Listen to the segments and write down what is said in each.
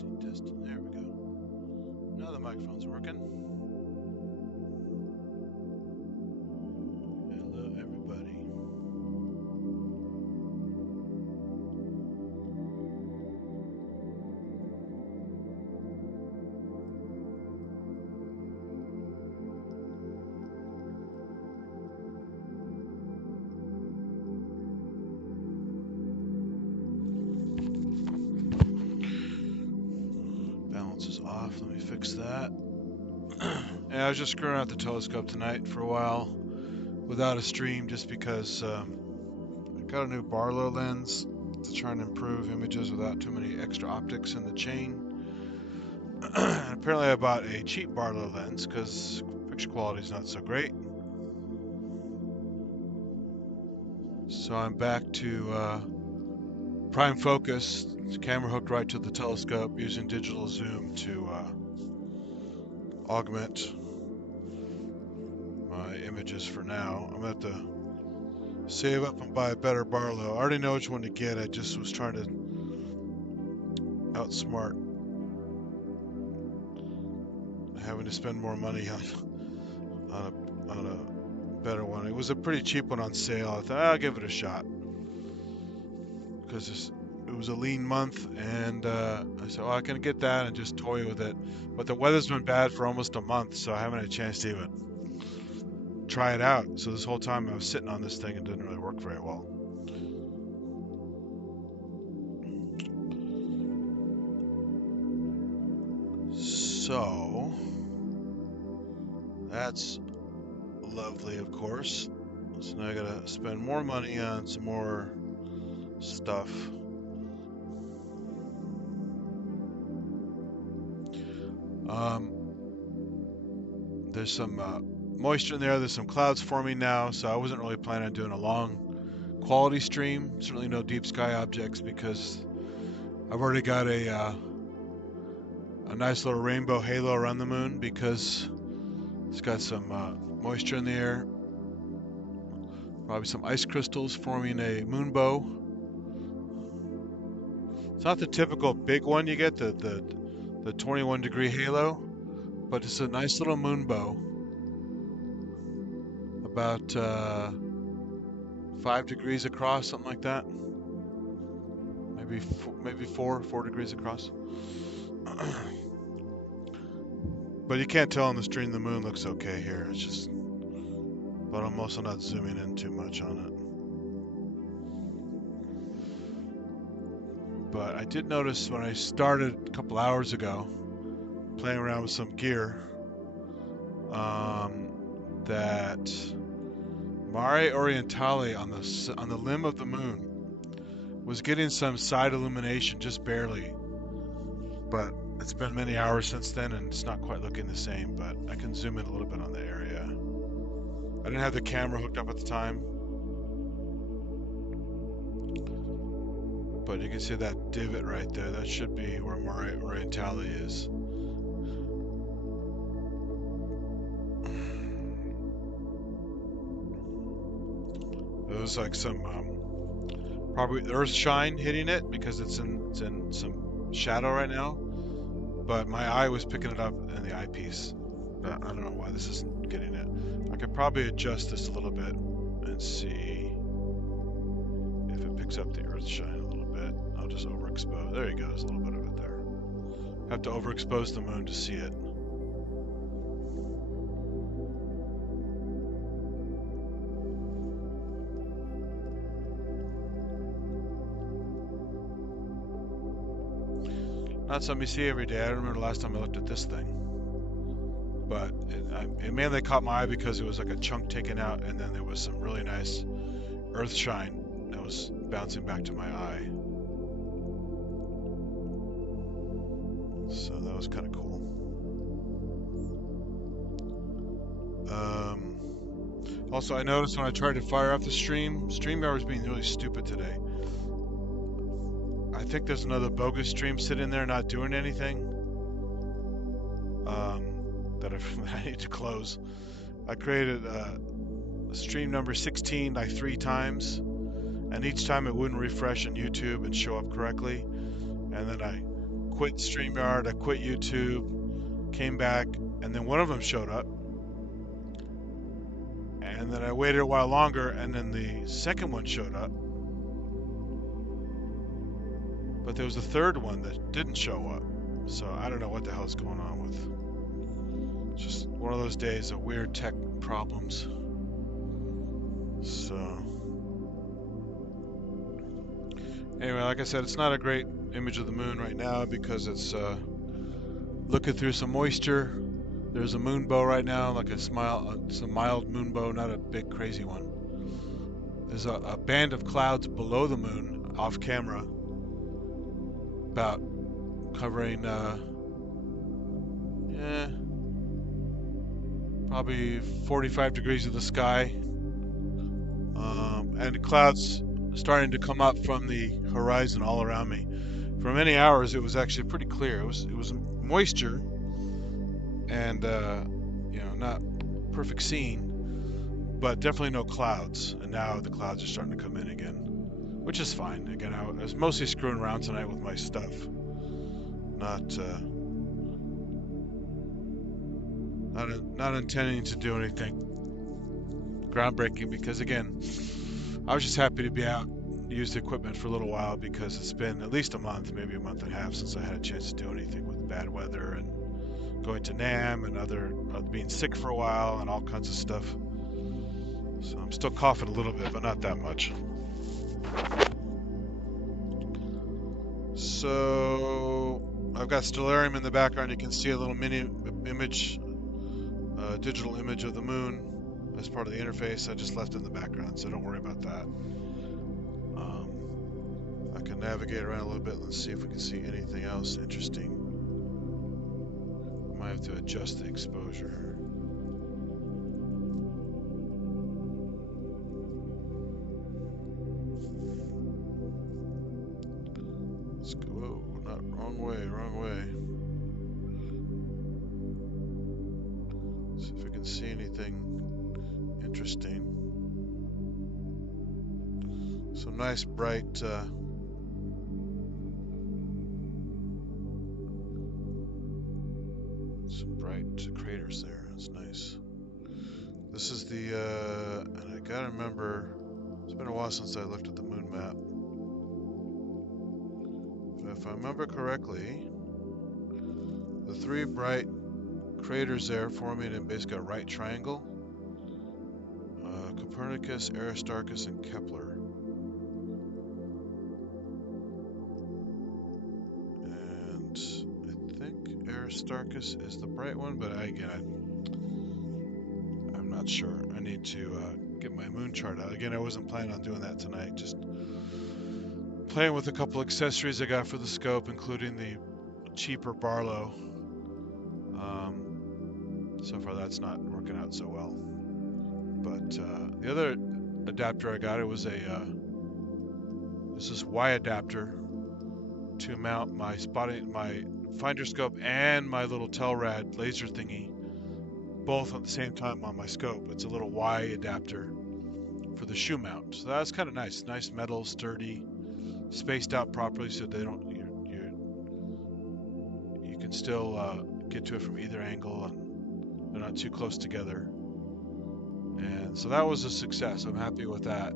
Testing. There we go. Now the microphone's working. Hello, everybody. Balance is off. Let me fix that. Yeah, I was just screwing out the telescope tonight for a while without a stream just because I got a new Barlow lens to try and improve images without too many extra optics in the chain. And apparently I bought a cheap Barlow lens because picture quality is not so great. So I'm back to prime focus, camera hooked right to the telescope, using digital zoom to augment my images for now. I'm going to have to save up and buy a better Barlow. I already know which one to get. I just was trying to outsmart having to spend more money on a better one. It was a pretty cheap one on sale. I thought I'll give it a shot because it was a lean month, and I said, well, I can get that and just toy with it. But the weather's been bad for almost a month, so I haven't had a chance to even try it out. So this whole time I was sitting on this thing and it didn't really work very well. So that's lovely, of course. So now I gotta spend more money on some more stuff. There's some moisture in there. There's some clouds forming now, so I wasn't really planning on doing a long quality stream. Certainly no deep sky objects because I've already got a nice little rainbow halo around the moon because it's got some moisture in the air. Probably some ice crystals forming a moonbow. It's not the typical big one you get, the 21-degree halo, but it's a nice little moonbow. About 5 degrees across, something like that. Maybe 4 degrees across. But you can't tell on the stream. The moon looks okay here. It's just, but I'm also not zooming in too much on it. But I did notice when I started a couple hours ago, playing around with some gear, that Mare Orientale on the limb of the moon was getting some side illumination, just barely. But it's been many hours since then, and it's not quite looking the same. But I can zoom in a little bit on the area. I didn't have the camera hooked up at the time, but you can see that divot right there. That should be where Mare Orientale is. It was like some probably earth shine hitting it because it's in some shadow right now. But my eye was picking it up in the eyepiece. But I don't know why this isn't getting it. I could probably adjust this a little bit and see if it picks up the earth shine a little bit. I'll just overexpose. There you go. There's a little bit of it there. Have to overexpose the moon to see it. Not something you see every day. I don't remember the last time I looked at this thing. But it mainly caught my eye because it was like a chunk taken out, and then there was some really nice earth shine that was bouncing back to my eye. So that was kind of cool. Also, I noticed when I tried to fire off the StreamYard was being really stupid today. I think there's another bogus stream sitting there not doing anything that I need to close. I created stream number 16 like 3 times, and each time it wouldn't refresh on YouTube and show up correctly, and then I quit StreamYard, I quit YouTube, came back, and then one of them showed up. And then I waited a while longer, and then the second one showed up. But there was a third one that didn't show up. So I don't know what the hell's going on with. It's just one of those days of weird tech problems. So anyway, like I said, it's not a great image of the moon right now because it's looking through some moisture. There's a moonbow right now, like it's a mild moonbow, not a big crazy one. There's a band of clouds below the moon off camera, about covering probably 45 degrees of the sky, and the clouds starting to come up from the horizon all around me. For many hours it was actually pretty clear. It was moisture and not perfect scene, but definitely no clouds. And now the clouds are starting to come in again, which is fine. Again, I was mostly screwing around tonight with my stuff, not intending to do anything groundbreaking, because again, I was just happy to be out, use the equipment for a little while, because it's been at least a month, maybe a month and a half, since I had a chance to do anything with bad weather and going to NAM and being sick for a while and all kinds of stuff. So I'm still coughing a little bit, but not that much. So I've got Stellarium in the background. You can see a little mini image, digital image of the moon as part of the interface. I just left it in the background, so don't worry about that. I can navigate around a little bit. Let's see if we can see anything else interesting. I might have to adjust the exposure. Let's go. Whoa, not wrong way, wrong way. See if we can see anything interesting. Some nice bright craters there. That's nice. This is the and I gotta remember, it's been a while since I looked at the moon map. But if I remember correctly, the three bright craters there forming in basically a right triangle, Copernicus, Aristarchus, and Kepler. And I think Aristarchus is the bright one, but I'm not sure. I need to get my moon chart out. Again, I wasn't planning on doing that tonight, just playing with a couple accessories I got for the scope, including the cheaper Barlow. So far that's not working out so well. But the other adapter I got, it was this is Y adapter to mount my finder scope and my little Telrad laser thingy, both at the same time on my scope. It's a little Y adapter for the shoe mount. So that's kind of nice. Nice metal, sturdy, spaced out properly so they don't you can still get to it from either angle and they're not too close together. And so that was a success. I'm happy with that.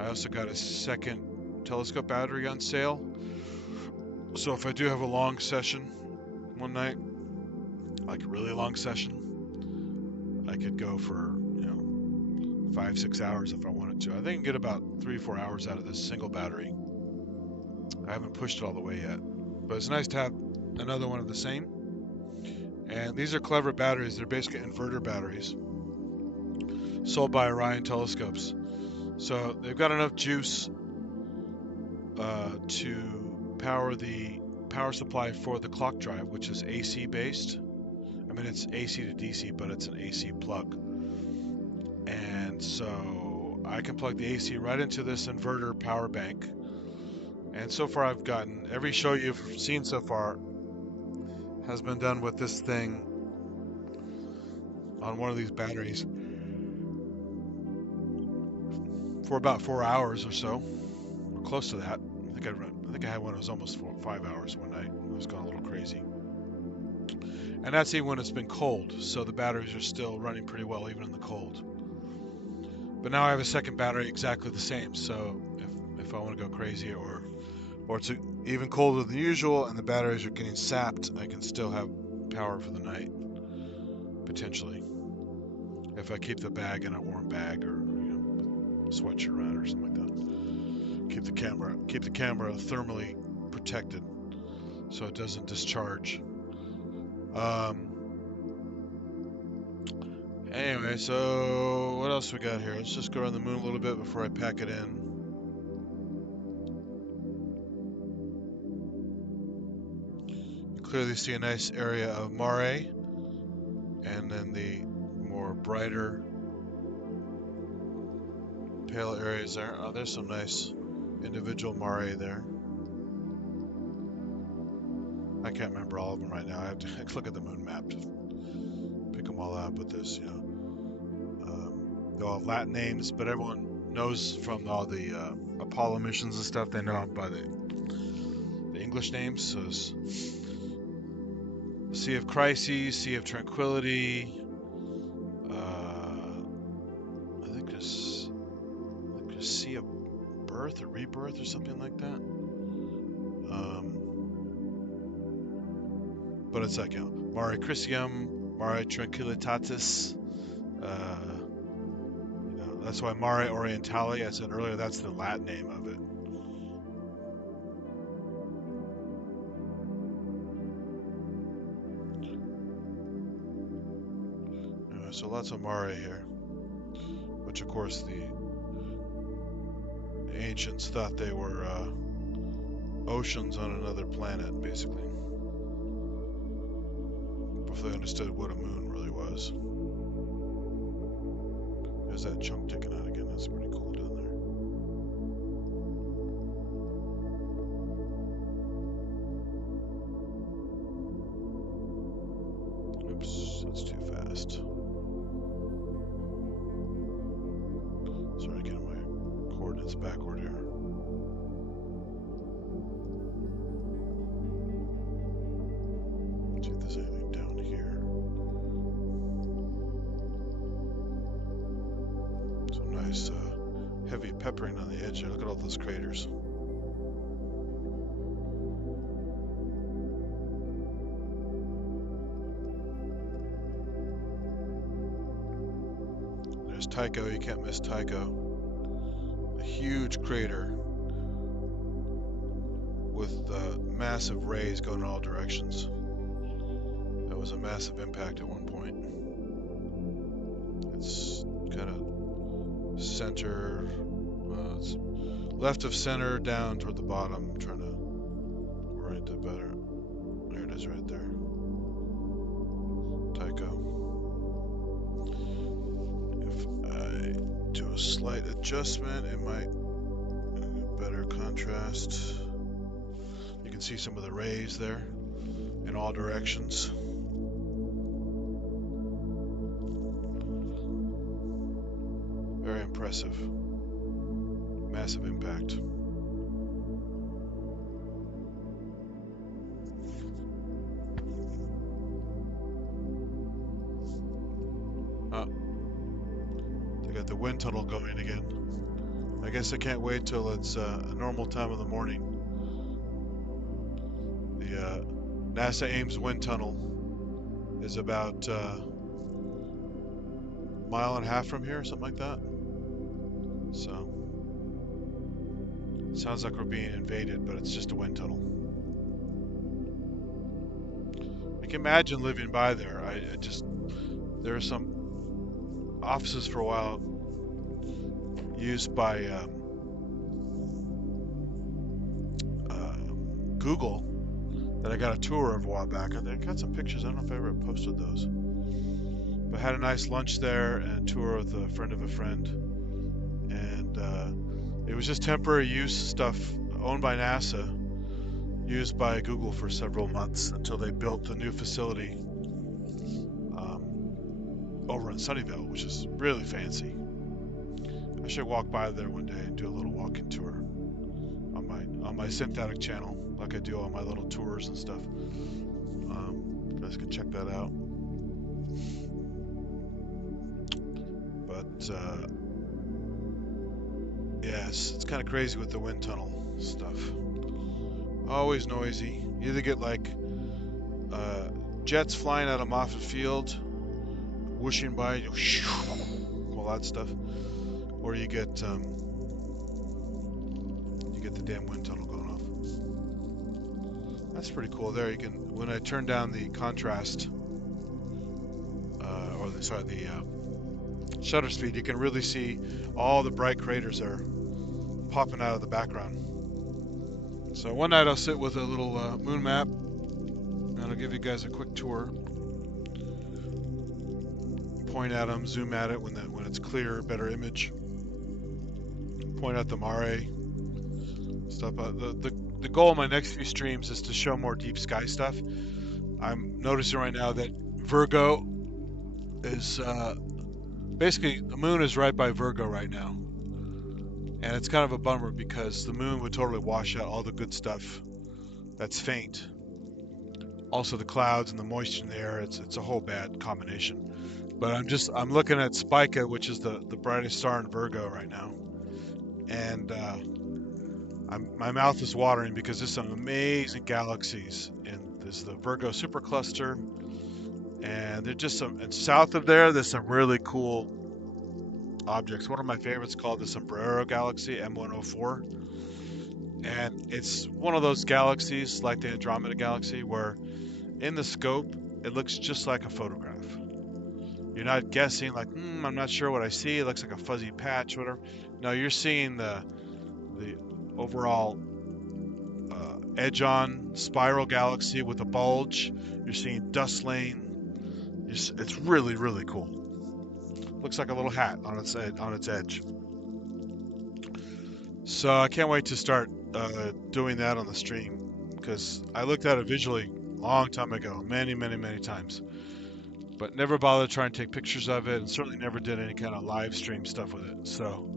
I also got a second telescope battery on sale. So if I do have a long session one night, like a really long session, I could go for 5-6 hours if I wanted to. I think I can get about 3-4 hours out of this single battery. I haven't pushed it all the way yet, but it's nice to have another one of the same. And these are clever batteries. They're basically inverter batteries sold by Orion Telescopes. So they've got enough juice to power the power supply for the clock drive, which is AC based. I mean, it's AC to DC, but it's an AC plug. And so I can plug the AC right into this inverter power bank. And so far I've gotten, every show you've seen so far has been done with this thing on one of these batteries for about 4 hours or so. or close to that. I think I had one that was almost 5 hours one night. I was going a little crazy. And that's even when it's been cold, so the batteries are still running pretty well even in the cold. But now I have a second battery exactly the same, so if I want to go crazy or it's even colder than usual and the batteries are getting sapped, I can still have power for the night, potentially. If I keep the bag in a warm bag or sweatshirt around or something like that. Keep the camera thermally protected so it doesn't discharge. Anyway, so what else we got here? Let's just go around the moon a little bit before I pack it in. You clearly see a nice area of Mare, and then the more brighter, pale areas there. Oh, there's some nice individual Mare there. I can't remember all of them right now. I have to look at the moon map to pick them all out, but there's, they all have Latin names, but everyone knows from all the Apollo missions and stuff, they know them by the English names. So it's Sea of Crises, Sea of Tranquility, I think there's Sea of Birth or Rebirth or something like that. But it's like, Mare Crisium, Mare Tranquillitatis. That's why Mare Orientale, I said earlier, that's the Latin name of it. So lots of Mare here, which of course the ancients thought they were oceans on another planet, basically, before they understood what a moon really was. There's that chunk sticking out again. That's pretty cool down there. Oops, that's too fast. Sorry, getting my coordinates backward here. See if there's anything down here. Some nice heavy peppering on the edge here. Look at all those craters. There's Tycho. You can't miss Tycho. A huge crater with massive rays going in all directions. That was a massive impact at one point. It's kind of center, it's left of center down toward the bottom. I'm trying to orient it better. There it is right there. Tycho. If I do a slight adjustment, it might better contrast. You can see some of the rays there in all directions. Very impressive. Massive impact. They got the wind tunnel going again. I guess I can't wait till it's a normal time of the morning. The NASA Ames wind tunnel is about a mile and a half from here, something like that. So, sounds like we're being invaded, but it's just a wind tunnel. I can imagine living by there. There are some offices for a while used by Google that I got a tour of a while back. I got some pictures. I don't know if I ever posted those. But I had a nice lunch there and a tour with a friend of a friend. And it was just temporary use stuff owned by NASA, used by Google for several months until they built the new facility over in Sunnyvale, which is really fancy. I should walk by there one day and do a little walking tour. on my synthetic channel, like I do on my little tours and stuff. You guys can check that out. But yeah, it's kind of crazy with the wind tunnel stuff. Always noisy. You either get like jets flying out of Moffett Field, whooshing by, all that stuff, or you get the damn wind tunnel going off. That's pretty cool. There you can, when I turn down the contrast, or the shutter speed, you can really see all the bright craters there popping out of the background. So one night I'll sit with a little moon map, and I'll give you guys a quick tour. Point at them, zoom at it when it's clear, better image. Point out the mare stuff. The goal of my next few streams is to show more deep sky stuff. I'm noticing right now that Virgo is basically, the moon is right by Virgo right now, and it's kind of a bummer because the moon would totally wash out all the good stuff that's faint. Also the clouds and the moisture in the air, it's a whole bad combination. But I'm looking at Spica, which is the brightest star in Virgo right now, and my mouth is watering because there's some amazing galaxies, and there's the Virgo supercluster, and there's just some, and south of there's some really cool objects. One of my favorites called the Sombrero Galaxy, M104, and it's one of those galaxies like the Andromeda Galaxy where in the scope it looks just like a photograph. You're not guessing like, I'm not sure what I see. It looks like a fuzzy patch, whatever. No, you're seeing the overall edge-on spiral galaxy with a bulge. You're seeing dust lane. It's really, really cool. Looks like a little hat on its edge. So I can't wait to start doing that on the stream, because I looked at it visually a long time ago, many, many, many times, but never bothered trying to take pictures of it, and certainly never did any kind of live stream stuff with it. So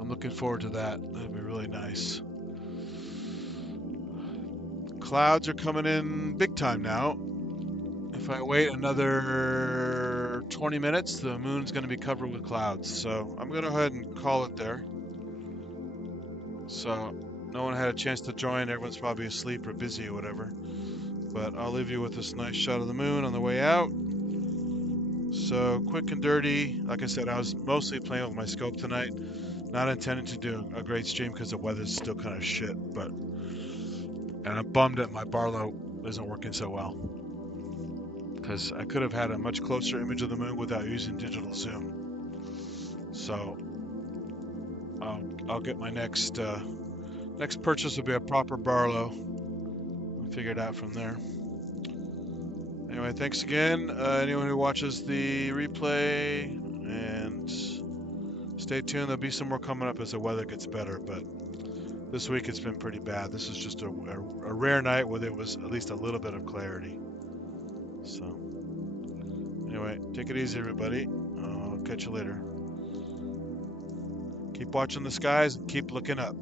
I'm looking forward to that. That'll be really nice. Clouds are coming in big time now. If I wait another 20 minutes, the moon's going to be covered with clouds. So I'm going to go ahead and call it there. So no one had a chance to join. Everyone's probably asleep or busy or whatever. But I'll leave you with this nice shot of the moon on the way out. So quick and dirty. Like I said, I was mostly playing with my scope tonight. Not intending to do a great stream because the weather's still kind of shit. And I'm bummed that my Barlow isn't working so well, because I could have had a much closer image of the moon without using digital zoom. So I'll get my next purchase will be a proper Barlow. We'll figure it out from there. Anyway, thanks again, anyone who watches the replay, and stay tuned. There'll be some more coming up as the weather gets better, but this week it's been pretty bad. This is just a rare night where there was at least a little bit of clarity. So anyway, take it easy, everybody. I'll catch you later. Keep watching the skies and keep looking up.